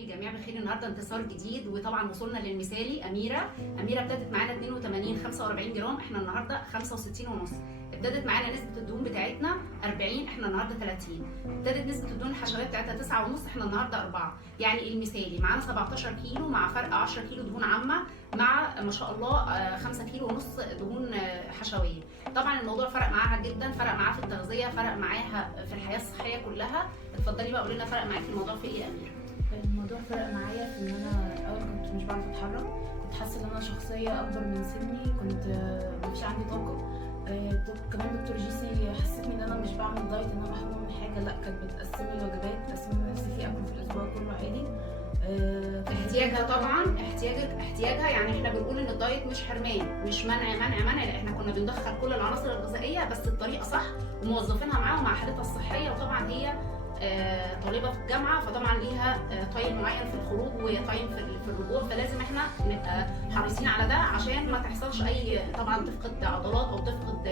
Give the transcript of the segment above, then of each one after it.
الجميع بخير. النهارده انتصار جديد، وطبعا وصلنا للمثالي. اميره ابتدت معانا 82 45 جرام، احنا النهارده 65 ونص. ابتدت معانا نسبه الدهون بتاعتنا 40، احنا النهارده 30. ابتدت نسبه الدهون الحشويه بتاعتها 9 ونص، احنا النهارده 4. يعني المثالي معانا 17 كيلو مع فرق 10 كيلو دهون عامه، مع ما شاء الله 5 كيلو ونص دهون حشويه. طبعا الموضوع فرق معاها جدا، فرق معاها في التغذيه، فرق معاها في الحياه الصحيه كلها. اتفضلي بقى قولي لنا فرق معاكي الموضوع في ايه يا اميره؟ الموضوع فرق معايا في ان انا الاول كنت مش بعرف اتحرك، كنت حاسه ان انا شخصيه اكبر من سني، كنت مفيش عندي طاقه. كمان دكتور جيسي حسسني ان انا مش بعمل دايت، ان انا محرومه من حاجه، لا كانت بتقسم لي الوجبات، تقسم لي نفسي فيه اكل في الاسبوع كله عادي. احتياجها طبعا، احتياجها يعني احنا بنقول ان الدايت مش حرمان، مش منع، لا احنا كنا بندخل كل العناصر الغذائيه بس الطريقه صح، وموظفينها معاها ومع حالتها الصحيه. وطبعا هي طالبه في الجامعه، فطبعا ليها تايم معين في الخروج وتايم في الرجوع، فلازم احنا نبقى حريصين على ده عشان ما تحصلش اي طبعا تفقد عضلات او تفقد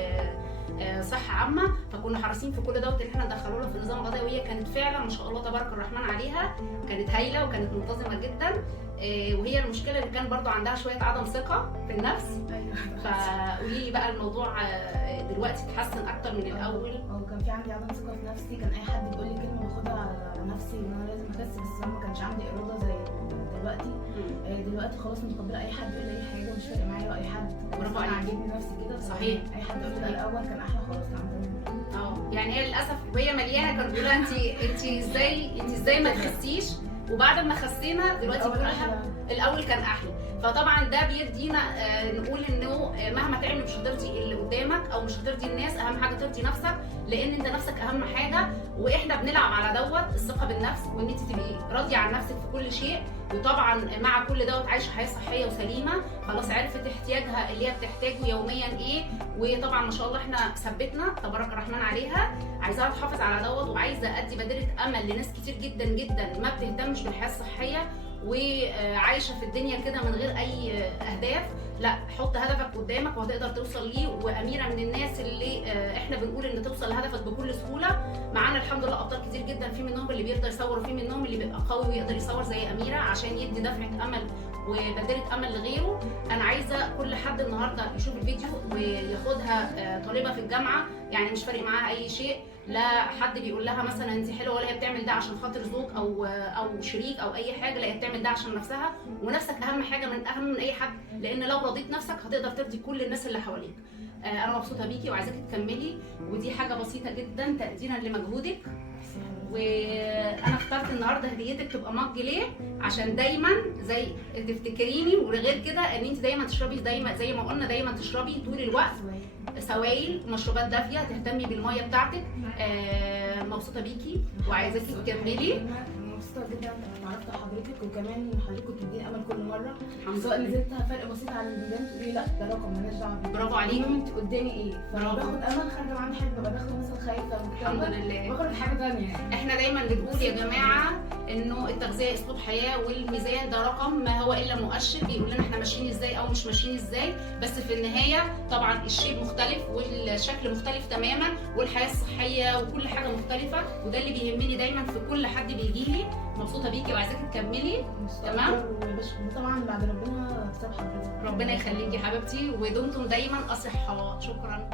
صحه عامه. فكنا حريصين في كل دوت ان احنا ندخله لها في النظام الغذائي، وهي كانت فعلا ما شاء الله تبارك الرحمن عليها، كانت هايله وكانت منتظمه جدا. وهي المشكله اللي كان برضو عندها شويه عدم ثقه في النفس. فقولي لي بقى الموضوع دلوقتي اتحسن اكتر من الاول؟ كان في عندي عدم ثقه في نفسي، كان اي حد يقول لي كلمه باخدها على نفسي ان انا لازم اخس، بس انا ما كانش عندي اراده زي دلوقتي. دلوقتي خلاص متقبله اي حد يقول لي اي حاجه، مش فارق معايا اي حد، برافو انا عليكي. عاجبني نفسي كده. صحيح. اي حد يقول لي الاول كان احلى، خلاص عندنا. يعني هي للاسف وهي مليانه كانت بتقول انت ازاي ما تخسيش، وبعد ما خسينا دلوقتي بتقول الاول كان احلى. فطبعا ده بيدينا نقول انه مهما تعمل مش هترضي اللي قدامك او مش هترضي الناس، اهم حاجه ترضي نفسك، لان انت نفسك اهم حاجه. واحنا بنلعب على دوت الثقه بالنفس، وان انت تبقي راضيه عن نفسك في كل شيء. وطبعا مع كل دوت عايشه حياه صحيه وسليمه، خلاص عرفت احتياجها اللي هي بتحتاجه يوميا ايه. وطبعا ما شاء الله احنا ثبتنا تبارك الرحمن عليها، عايزاها تحافظ على دوت، وعايزه ادي بادره امل لناس كتير جدا جدا ما بتهتمش بالحياه الصحيه وعايشه في الدنيا كده من غير اي اهداف. لا، حط هدفك قدامك وهتقدر توصل ليه. واميره من الناس اللي احنا بنقول ان توصل لهدفك بكل سهوله. معانا الحمد لله ابطال كتير جدا، في منهم اللي بيقدر يصور وفي منهم اللي بيبقى قوي ويقدر يصور زي اميره عشان يدي دفعه امل وبديره امل لغيره. انا عايزه كل حد النهارده يشوف الفيديو وياخدها طالبه في الجامعه، يعني مش فارق معاها اي شيء، لا حد بيقول لها مثلا انت حلوه، ولا هي بتعمل ده عشان خاطر زوج او شريك او اي حاجه، لا هي بتعمل ده عشان نفسها. ونفسك اهم حاجه، اهم من اي حد، لان لو رضيت نفسك هتقدر ترضي كل الناس اللي حواليك. انا مبسوطه بيكي وعايزاكي تكملي، ودي حاجه بسيطه جدا تقديرا لمجهودك. وانا اخترت النهارده هديتك تبقى مج ليه؟ عشان دايما زي تفتكريني، وغير كده ان انت دايما تشربي، دايما زي ما قلنا دايما تشربي طول الوقت سوائل، مشروبات دافيه، تهتمي بالميه بتاعتك. مبسوطه بيكي وعايزاكي تكملي. مبسوطه جدا اتعرفت على حضرتك، وكمان حضرتك بتديني امل كل مره، سواء نزلت فرق بسيط عن البنات تقولي لا ده رقم مالناش دعوه بيه، برافو عليكي. انت قدامي ايه، فباخد امل. خارجه عندي حاجه ببقى داخله مثلا خايفه، الحمد لله باخد حاجه ثانيه. احنا دايما بنقول يا جماعه انه التغذيه اسلوب حياه، والميزان ده رقم ما هو الا مؤشر بيقول لنا احنا ماشيين ازاي او مش ماشيين ازاي. بس في النهايه طبعا الشيب مختلف والشكل مختلف تماما، والحياه الصحيه وكل حاجه مختلفه، وده اللي بيهمني دايما في كل حد بيجي لي. مبسوطه بيكي وعايزاكي تكملي. تمام. طبعا بعد ربنا حساب حضرتك. ربنا يخليكي حبيبتي، ودمتم دايما اصحاء. شكرا.